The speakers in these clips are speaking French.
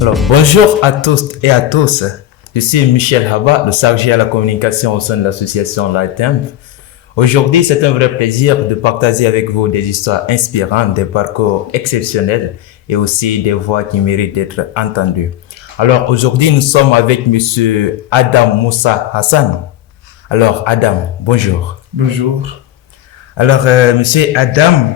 Alors, bonjour à tous et à tous. Je suis Michel Haba, le chargé à la communication au sein de l'association Lightemp. Aujourd'hui, c'est un vrai plaisir de partager avec vous des histoires inspirantes, des parcours exceptionnels et aussi des voix qui méritent d'être entendues. Alors, aujourd'hui, nous sommes avec monsieur Adam Moussa Hassan. Alors, Adam, bonjour. Bonjour. Alors, monsieur Adam,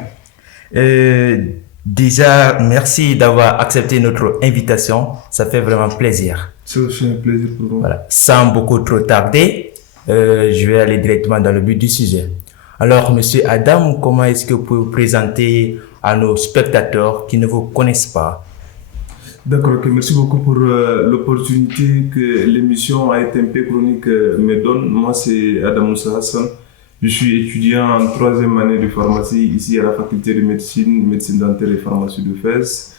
déjà, merci d'avoir accepté notre invitation. Ça fait vraiment plaisir. C'est aussi un plaisir pour moi. Voilà. Sans beaucoup trop tarder, je vais aller directement dans le but du sujet. Alors, monsieur Adam, comment est-ce que vous pouvez vous présenter à nos spectateurs qui ne vous connaissent pas? D'accord, ok. Merci beaucoup pour l'opportunité que l'émission AITMP Chronique me donne. Moi, c'est Adam Moussa Hassan. Je suis étudiant en 3e année de pharmacie ici à la faculté de médecine dentaire et pharmacie de Fès.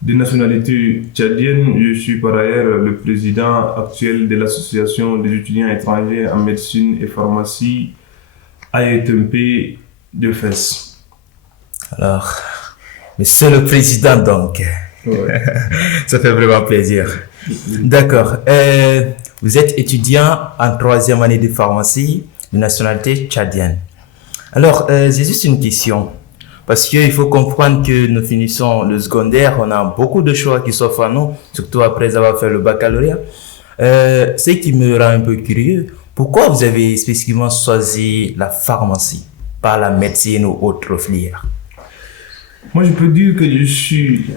De nationalité tchadienne, je suis par ailleurs le président actuel de l'association des étudiants étrangers en médecine et pharmacie AITMP de Fès. Alors, monsieur le président donc. Ouais. Ça fait vraiment plaisir. D'accord. Vous êtes étudiant en 3e année de pharmacie de nationalité tchadienne. Alors, j'ai juste une question. Parce qu'il faut comprendre que nous finissons le secondaire, on a beaucoup de choix qui s'offrent à nous, surtout après avoir fait le baccalauréat. Ce qui me rend un peu curieux, pourquoi vous avez spécifiquement choisi la pharmacie, pas la médecine ou autre filière? Moi, je peux dire que je suis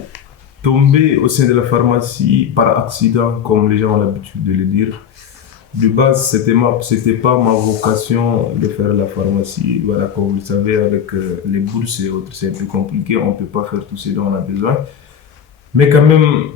tombé au sein de la pharmacie par accident, comme les gens ont l'habitude de le dire. De base, c'était pas ma vocation de faire la pharmacie. Voilà, comme vous le savez, avec les bourses et autres, c'est un peu compliqué. On ne peut pas faire tout ce dont on a besoin. Mais quand même,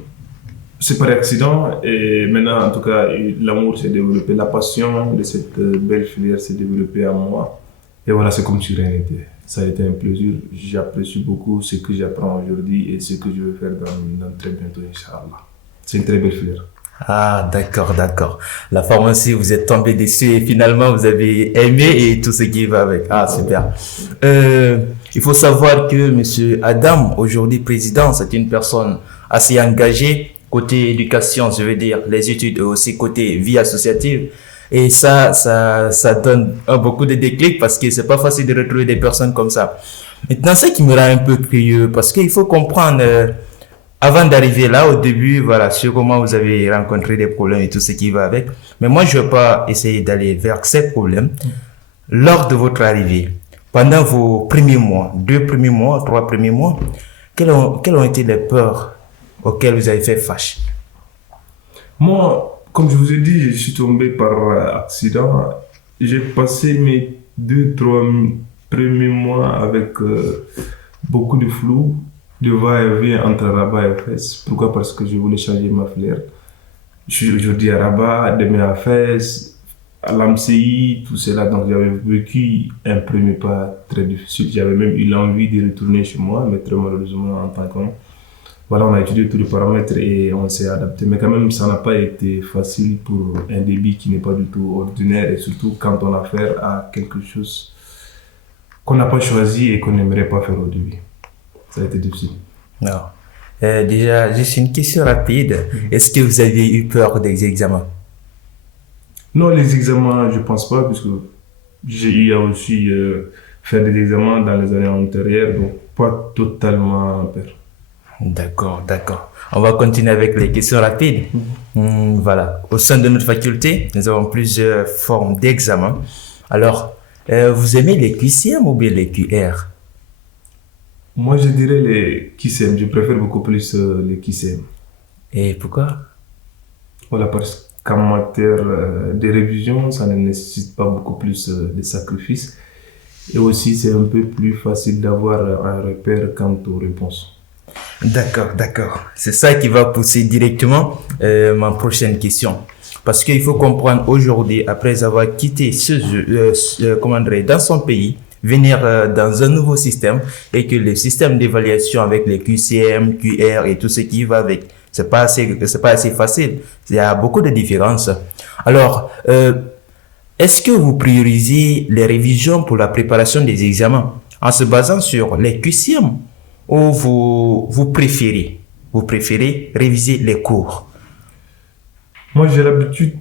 c'est par accident. Et maintenant, en tout cas, l'amour s'est développé. La passion de cette belle filière s'est développée en moi. Et voilà, c'est comme si rien n'était. Ça a été un plaisir. J'apprécie beaucoup ce que j'apprends aujourd'hui et ce que je veux faire dans très bientôt, Inch'Allah. C'est une très belle filière. Ah, d'accord, d'accord. La pharmacie, vous êtes tombé dessus et finalement vous avez aimé et tout ce qui va avec. Ah, super. Il faut savoir que monsieur Adam, aujourd'hui président, c'est une personne assez engagée côté éducation, je veux dire, les études et aussi côté vie associative. Et ça donne beaucoup de déclics parce que c'est pas facile de retrouver des personnes comme ça. Maintenant, ce qui me rend un peu curieux parce qu'il faut comprendre, avant d'arriver là, au début, voilà, sur comment vous avez rencontré des problèmes et tout ce qui va avec. Mais moi, je ne vais pas essayer d'aller vers ces problèmes. Lors de votre arrivée, pendant vos premiers mois, 2 premiers mois, 3 premiers mois, quelles ont été les peurs auxquelles vous avez fait face? Moi, comme je vous ai dit, je suis tombé par accident. J'ai passé mes 2-3 premiers mois avec beaucoup de flou, de va-et-vient entre Rabat et Fès. Pourquoi? Parce que je voulais changer ma filière. Je suis aujourd'hui à Rabat, demain à Fès, à l'AMCI, tout cela. Donc j'avais vécu un premier pas très difficile. J'avais même eu l'envie de retourner chez moi, mais très malheureusement en tant qu'homme. Voilà, on a étudié tous les paramètres et on s'est adapté. Mais quand même, ça n'a pas été facile pour un débit qui n'est pas du tout ordinaire et surtout quand on a affaire à quelque chose qu'on n'a pas choisi et qu'on n'aimerait pas faire au début. Ça a été difficile. Non. Déjà, juste une question rapide. Est-ce que vous avez eu peur des examens? Non, les examens, je ne pense pas, puisque j'ai eu à aussi faire des examens dans les années antérieures, donc pas totalement peur. D'accord, d'accord. On va continuer avec les questions rapides. Voilà. Au sein de notre faculté, nous avons plusieurs formes d'examens. Alors, vous aimez les QCM ou bien les QR? Moi, je dirais les QCM. Je préfère beaucoup plus les QCM. Et pourquoi? Voilà, parce qu'en matière de révision, ça ne nécessite pas beaucoup plus de sacrifices. Et aussi, c'est un peu plus facile d'avoir un repère quant aux réponses. D'accord, d'accord. C'est ça qui va pousser directement ma prochaine question. Parce qu'il faut comprendre aujourd'hui, après avoir quitté dans son pays, venir dans un nouveau système et que le système d'évaluation avec les QCM, QR et tout ce qui va avec, c'est pas assez facile. Il y a beaucoup de différences. Alors, est-ce que vous priorisez les révisions pour la préparation des examens en se basant sur les QCM ou vous préférez réviser les cours? Moi, j'ai l'habitude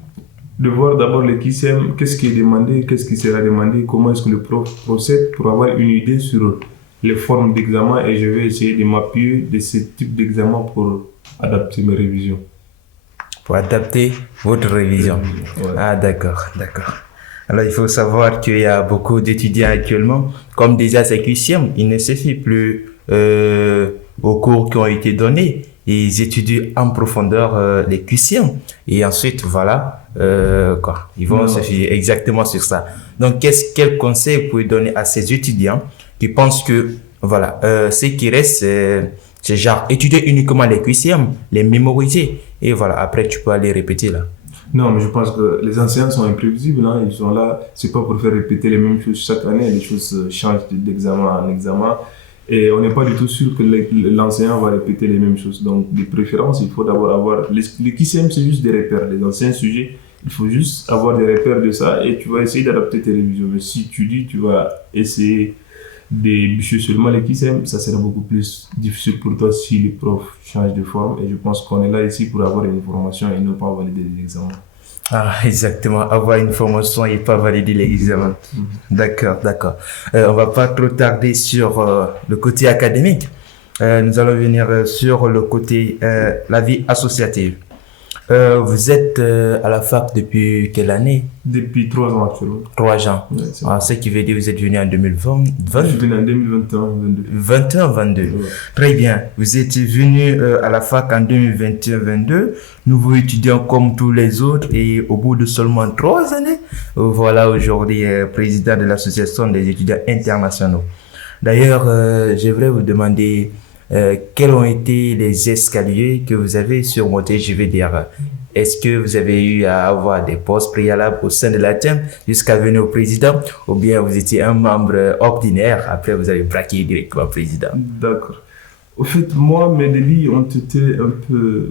de voir d'abord les QCM, qu'est-ce qui est demandé, qu'est-ce qui sera demandé, comment est-ce que le prof procède pour avoir une idée sur les formes d'examen et je vais essayer de m'appuyer de ce type d'examen pour adapter mes révisions. Pour adapter votre révision. Ouais. Ah, d'accord. Alors, il faut savoir qu'il y a beaucoup d'étudiants actuellement, comme déjà c'est QCM, il ne suffit plus aux cours qui ont été donnés. Ils étudient en profondeur les QCM. Et ensuite, voilà, ils vont se fier exactement sur ça. Donc, quel conseil vous pouvez donner à ces étudiants qui pensent que, voilà, ce qui reste, c'est genre étudier uniquement les QCM, les mémoriser. Et voilà, après, tu peux aller répéter là. Non, mais je pense que les enseignants sont imprévisibles. Hein. Ils sont là, c'est pas pour faire répéter les mêmes choses chaque année. Les choses changent d'examen en examen. Et on n'est pas du tout sûr que l'enseignant va répéter les mêmes choses. Donc, de préférence, il faut d'abord avoir... Les QCM, c'est juste des repères. Les anciens sujets, il faut juste avoir des repères de ça et tu vas essayer d'adapter tes révisions. Mais si tu dis, tu vas essayer d'ébûcher seulement les QCM, ça sera beaucoup plus difficile pour toi si les profs changent de forme. Et je pense qu'on est là ici pour avoir une formation et ne pas valider les examens. Ah, exactement. Avoir une formation et pas valider l'examen. D'accord. On va pas trop tarder sur le côté académique. Nous allons venir sur le côté la vie associative. Vous êtes à la fac depuis quelle année? Depuis 3 ans actuellement. 3 ans. Ouais, ce qui veut dire que vous êtes venu en 2020. Je suis venu en 2021-22. 21-22. Ouais. Très bien. Vous êtes venu à la fac en 2021-22. Nouveau étudiant comme tous les autres et au bout de seulement 3 années, voilà aujourd'hui président de l'association des étudiants internationaux. D'ailleurs, j'aimerais vous demander quels ont été les escaliers que vous avez surmontés, je veux dire. Est-ce que vous avez eu à avoir des postes préalables au sein de l'ATEM jusqu'à venir au président ou bien vous étiez un membre ordinaire, après vous avez braqué directement président? D'accord. Au fait, moi, mes débuts ont été un peu,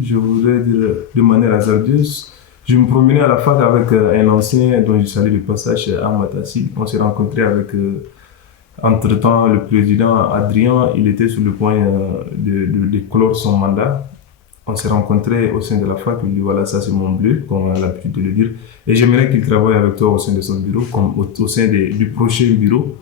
je voudrais dire, de manière hasardeuse. Je me promenais à la fac avec un ancien dont je salue le passage, Ahmad Assil. On s'est rencontrés avec... Entre-temps, le président Adrien, il était sur le point de clore son mandat. On s'est rencontrés au sein de la fac. Il dit voilà, ça c'est mon bleu, comme on a l'habitude de le dire. Et j'aimerais qu'il travaille avec toi au sein de son bureau, comme au sein du prochain bureau.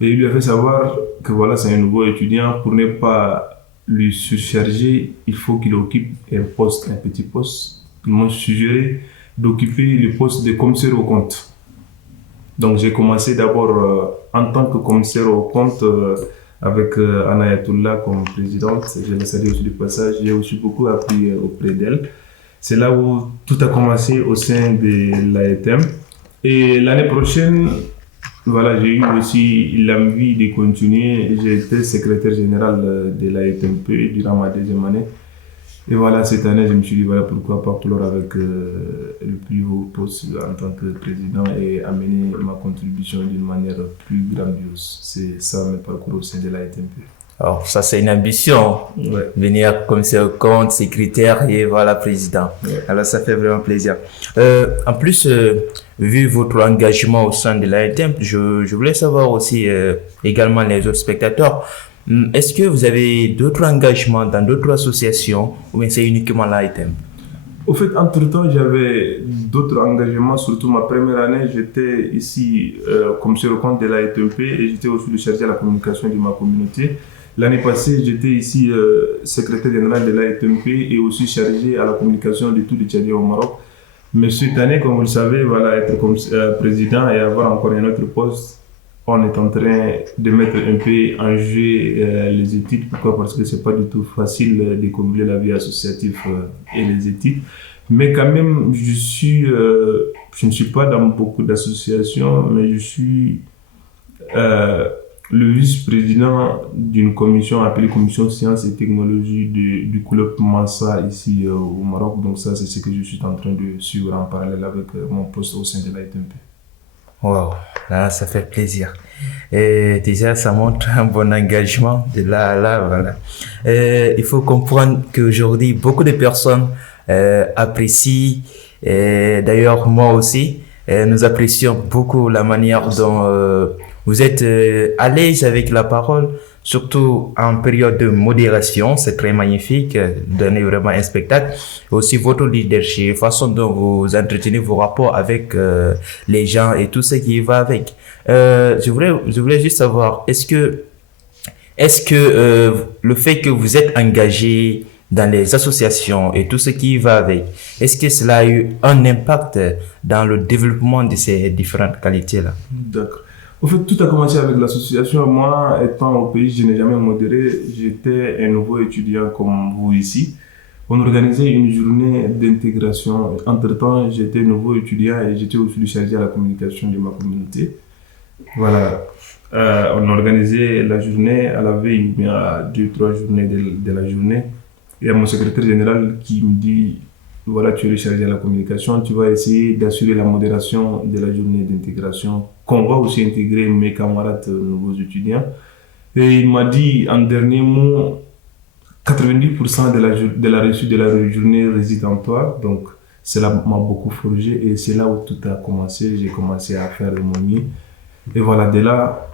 Et il lui a fait savoir que voilà, c'est un nouveau étudiant. Pour ne pas lui surcharger, il faut qu'il occupe un petit poste. Ils m'ont suggéré d'occuper le poste de commissaire aux comptes. Donc j'ai commencé d'abord en tant que commissaire aux comptes avec Anayatullah comme présidente. Je la salue aussi du passage. J'ai aussi beaucoup appris auprès d'elle. C'est là où tout a commencé au sein de l'AETM. Et l'année prochaine, voilà, j'ai eu aussi l'envie de continuer. J'ai été secrétaire général de l'AETMP durant ma 2e année. Et voilà, cette année, je me suis dit, voilà, pourquoi pas clore avec le plus haut poste en tant que président et amener ma contribution d'une manière plus grandiose. C'est ça mes parcours au sein de l'AETMP. Alors, ça, c'est une ambition. Ouais. Venir commissaire au compte, secrétaire et voilà, président. Ouais. Alors, ça fait vraiment plaisir. En plus, vu votre engagement au sein de l'AETMP, je voulais savoir aussi également les autres spectateurs. Est-ce que vous avez d'autres engagements dans d'autres associations ou bien c'est uniquement l'AETMP? Au fait, entre-temps, j'avais d'autres engagements. Surtout ma première année, j'étais ici commissaire au compte de l'AETMP et j'étais aussi le chargé de la communication de ma communauté. L'année passée, j'étais ici secrétaire général de l'AETMP et aussi chargé à la communication de tous les Tchadiens au Maroc. Mais cette année, comme vous le savez, voilà, être comme président et avoir encore un autre poste, on est en train de mettre un peu en jeu les études. Pourquoi? Parce que c'est pas du tout facile de combiner la vie associative et les études. Mais quand même, je ne suis pas dans beaucoup d'associations, mais je suis le vice-président d'une commission appelée Commission Sciences et Technologies du club Mansa ici au Maroc. Donc ça, c'est ce que je suis en train de suivre en parallèle avec mon poste au sein de l'AETMP. Wow, là, ça fait plaisir. Et déjà, ça montre un bon engagement de là à là, voilà. Il faut comprendre qu'aujourd'hui, beaucoup de personnes apprécient, d'ailleurs moi aussi, Et nous apprécions beaucoup la manière dont vous êtes à l'aise avec la parole, surtout en période de modération. C'est très magnifique, donnez vraiment un spectacle. Et aussi votre leadership, façon dont vous entretenez vos rapports avec les gens et tout ce qui va avec. Je voulais juste savoir, est-ce que le fait que vous êtes engagé dans les associations et tout ce qui va avec, est-ce que cela a eu un impact dans le développement de ces différentes qualités-là? D'accord. En fait, tout a commencé avec l'association. Moi, étant au pays, je n'ai jamais modéré. J'étais un nouveau étudiant comme vous ici. On organisait une journée d'intégration. Entre-temps, j'étais nouveau étudiant et j'étais aussi chargé à la communication de ma communauté. Voilà. On organisait la journée à la veille, il y a 2-3 journées de la journée. Il y a mon secrétaire général qui me dit, voilà, tu es chargé à la communication, tu vas essayer d'assurer la modération de la journée d'intégration, qu'on va aussi intégrer mes camarades nouveaux étudiants. Et il m'a dit, en dernier mot, 90% de la réussite de la journée réside en toi. Donc, cela m'a beaucoup forgé et c'est là où tout a commencé. J'ai commencé à faire le monier. Et voilà, dès là,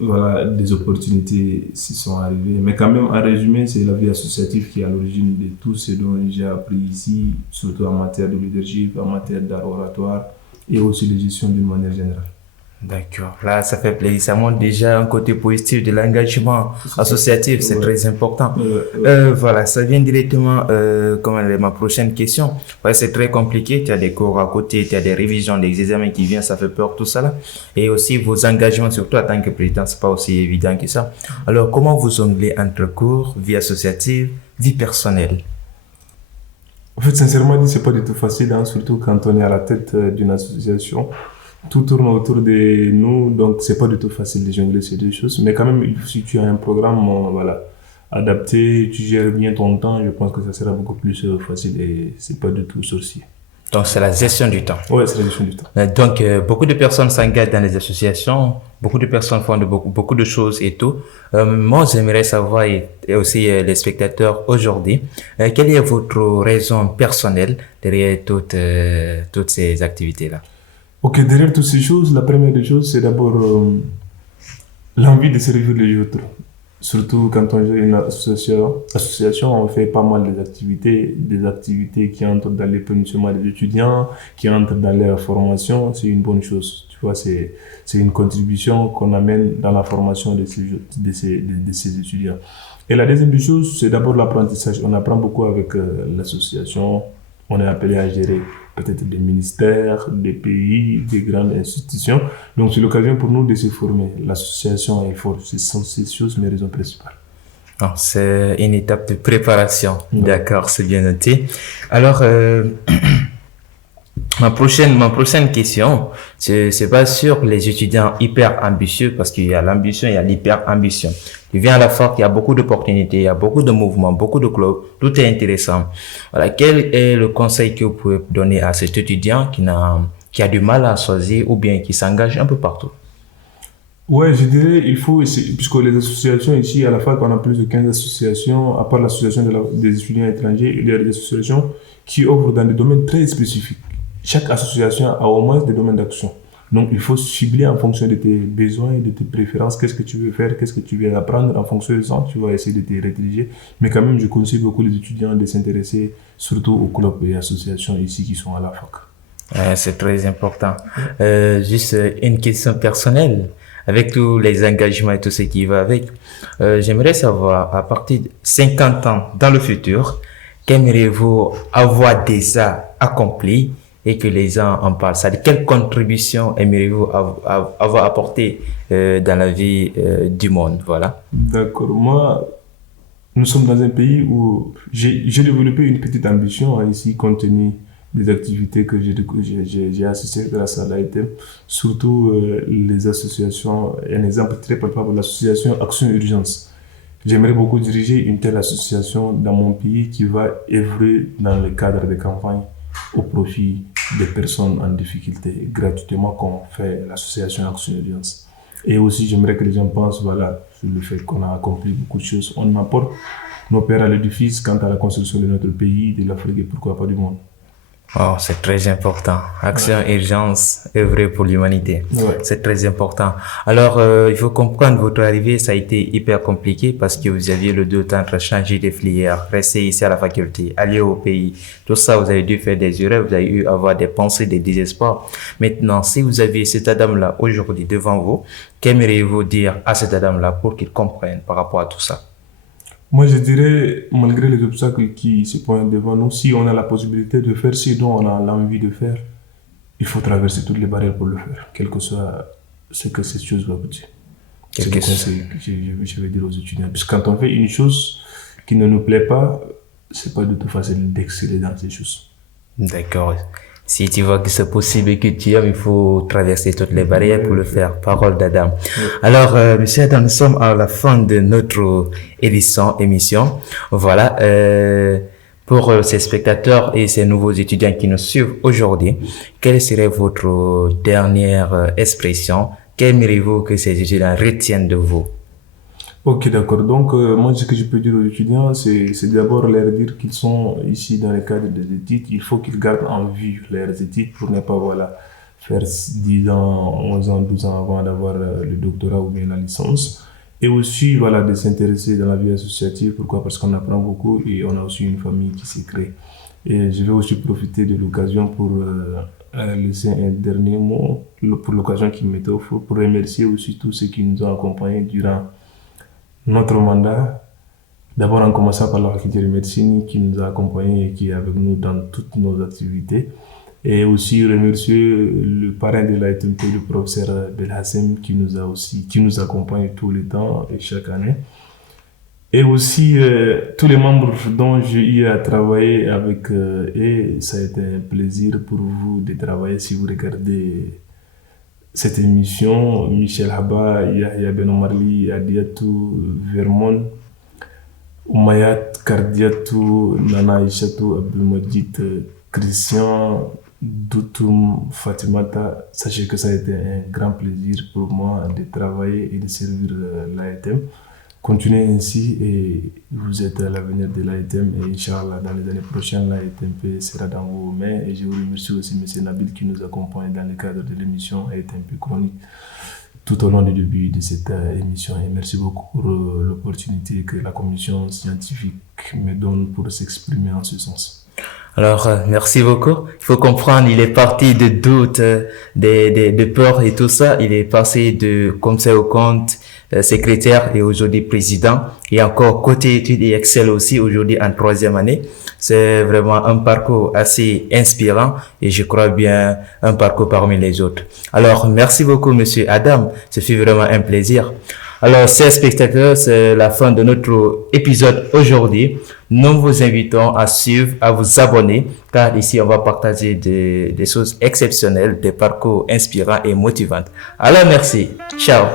voilà, des opportunités se sont arrivées. Mais quand même, en résumé, c'est la vie associative qui est à l'origine de tout ce dont j'ai appris ici, surtout en matière de leadership, en matière d'art oratoire et aussi de gestion d'une manière générale. D'accord. Là, ça fait plaisir. Ça montre déjà un côté positif de l'engagement associatif. C'est très important. Voilà, ça vient directement, ma prochaine question. Ouais, c'est très compliqué. Tu as des cours à côté, tu as des révisions, des examens qui viennent, ça fait peur, tout ça là. Et aussi vos engagements, surtout en tant que président, c'est pas aussi évident que ça. Alors, comment vous jonglez entre cours, vie associative, vie personnelle? En fait, sincèrement dit, c'est pas du tout facile, hein, surtout quand on est à la tête d'une association. Tout tourne autour de nous, donc c'est pas du tout facile de jongler ces deux choses. Mais quand même, si tu as un programme voilà, adapté, tu gères bien ton temps, je pense que ça sera beaucoup plus facile et c'est pas du tout sorcier. Donc, c'est la gestion du temps. Oui, c'est la gestion du temps. Donc, beaucoup de personnes s'engagent dans les associations, beaucoup de personnes font beaucoup de choses et tout. Moi, j'aimerais savoir, et aussi les spectateurs aujourd'hui, quelle est votre raison personnelle derrière toutes ces activités-là? Ok, derrière toutes ces choses, la première des choses, c'est d'abord l'envie de servir les autres. Surtout quand on gère une association, on fait pas mal des activités qui entrent dans l'épanouissement des étudiants, qui entrent dans leur formation, c'est une bonne chose. Tu vois, c'est une contribution qu'on amène dans la formation de ces étudiants. Et la deuxième des choses, c'est d'abord l'apprentissage. On apprend beaucoup avec l'association. On est appelé à gérer peut-être des ministères, des pays, des grandes institutions. Donc, c'est l'occasion pour nous de se former. L'association est forte. Ce sont ces choses mes raisons principales. Oh, c'est une étape de préparation. Ouais. D'accord, c'est bien noté. Alors, ma prochaine question, c'est pas sur les étudiants hyper ambitieux, parce qu'il y a l'ambition, il y a l'hyper ambition. Tu viens à la fac, il y a beaucoup d'opportunités, il y a beaucoup de mouvements, beaucoup de clubs, tout est intéressant. Voilà, quel est le conseil que vous pouvez donner à cet étudiant qui a du mal à choisir ou bien qui s'engage un peu partout? Ouais, je dirais, il faut essayer, puisque les associations ici, à la fac, on a plus de 15 associations, à part l'association des étudiants étrangers, il y a des associations qui ouvrent dans des domaines très spécifiques. Chaque association a au moins des domaines d'action. Donc, il faut cibler en fonction de tes besoins et de tes préférences. Qu'est-ce que tu veux faire, qu'est-ce que tu veux apprendre. En fonction de ça, tu vas essayer de te rediriger. Mais quand même, je conseille beaucoup les étudiants de s'intéresser surtout aux clubs et associations ici qui sont à la fac. C'est très important. Juste une question personnelle. Avec tous les engagements et tout ce qui va avec, j'aimerais savoir, à partir de 50 ans dans le futur, qu'aimeriez-vous avoir déjà accompli et que les gens en parlent? C'est-à-dire, quelle contribution aimeriez-vous avoir apporté dans la vie du monde? Voilà. D'accord. Moi, nous sommes dans un pays où j'ai développé une petite ambition ici, compte tenu des activités que j'ai assistées grâce à l'AITM, surtout les associations. Un exemple très palpable, l'association Action Urgence. J'aimerais beaucoup diriger une telle association dans mon pays qui va œuvrer dans le cadre des campagnes au profit des personnes en difficulté, gratuitement, comme fait l'association Action Urgence. Et aussi, j'aimerais que les gens pensent, voilà, sur le fait qu'on a accompli beaucoup de choses. On apporte nos pères à l'édifice quant à la construction de notre pays, de l'Afrique et pourquoi pas du monde. Oh, c'est très important. Action, urgence, œuvrer pour l'humanité. Ouais. C'est très important. Alors, il faut comprendre, votre arrivée, ça a été hyper compliqué parce que vous aviez le deux temps entre changer de filière, rester ici à la faculté, aller au pays. Tout ça, vous avez dû faire des erreurs, vous avez eu à avoir des pensées, des désespoirs. Maintenant, si vous aviez cet Adam-là aujourd'hui devant vous, qu'aimeriez-vous dire à cet Adam-là pour qu'il comprenne par rapport à tout ça? Moi, je dirais, malgré les obstacles qui se pointent devant nous, si on a la possibilité de faire ce dont on a l'envie de faire, il faut traverser toutes les barrières pour le faire, quel que soit ce que cette chose va coûter. C'est le conseil que je vais dire aux étudiants. Parce que quand on fait une chose qui ne nous plaît pas, c'est pas du tout facile d'exceller dans ces choses. D'accord. Si tu vois que c'est possible et que tu aimes, il faut traverser toutes les barrières pour le faire. Parole d'Adam. Alors, monsieur Adam, nous sommes à la fin de notre émission. Voilà. Pour ces spectateurs et ces nouveaux étudiants qui nous suivent aujourd'hui, quelle serait votre dernière expression? Qu'aimeriez-vous que ces étudiants retiennent de vous? Ok, d'accord. Donc, moi, ce que je peux dire aux étudiants, c'est d'abord leur dire qu'ils sont ici dans le cadre des études. Il faut qu'ils gardent en vue leurs études pour ne pas, voilà, faire 10 ans, 11 ans, 12 ans avant d'avoir le doctorat ou bien la licence. Et aussi, voilà, de s'intéresser dans la vie associative. Pourquoi? Parce qu'on apprend beaucoup et on a aussi une famille qui s'est créée. Et je vais aussi profiter de l'occasion pour laisser un dernier mot, pour l'occasion qui m'est offerte, pour remercier aussi tous ceux qui nous ont accompagnés durant notre mandat, d'abord en commençant par la faculté de médecine qui nous a accompagnés et qui est avec nous dans toutes nos activités. Et aussi remercier le parrain de l'AITMP, le professeur Belhassem, qui nous accompagne tout le temps et chaque année. Et aussi tous les membres dont j'ai eu à travailler avec et ça a été un plaisir pour vous de travailler si vous regardez cette émission. Michel Haba, Yahya Ben Omarli, Adiatou, Vermon, Oumayat, Kardiatou, Nana Ishatou, Abdelmajid, Christian, Doutoum, Fatimata. Sachez que ça a été un grand plaisir pour moi de travailler et de servir l'AETM. Continuez ainsi et vous êtes à l'avenir de l'AETM et Inch'Allah, dans les années prochaines, l'AETMP sera dans vos mains. Et je vous remercie aussi M. Nabil qui nous accompagne dans le cadre de l'émission AETMP Chronique tout au long du début de cette émission. Et merci beaucoup pour l'opportunité que la commission scientifique me donne pour s'exprimer en ce sens. Alors, merci beaucoup. Il faut comprendre, il est parti de doutes, de peurs et tout ça. Il est passé de commissaire au compte, secrétaire et aujourd'hui président. Et encore côté études, il excelle aussi aujourd'hui en 3e année. C'est vraiment un parcours assez inspirant et je crois bien un parcours parmi les autres. Alors, merci beaucoup, monsieur Adam. Ce fut vraiment un plaisir. Alors, chers spectateurs, c'est la fin de notre épisode aujourd'hui. Nous vous invitons à suivre, à vous abonner, car ici, on va partager des choses exceptionnelles, des parcours inspirants et motivants. Alors, merci. Ciao.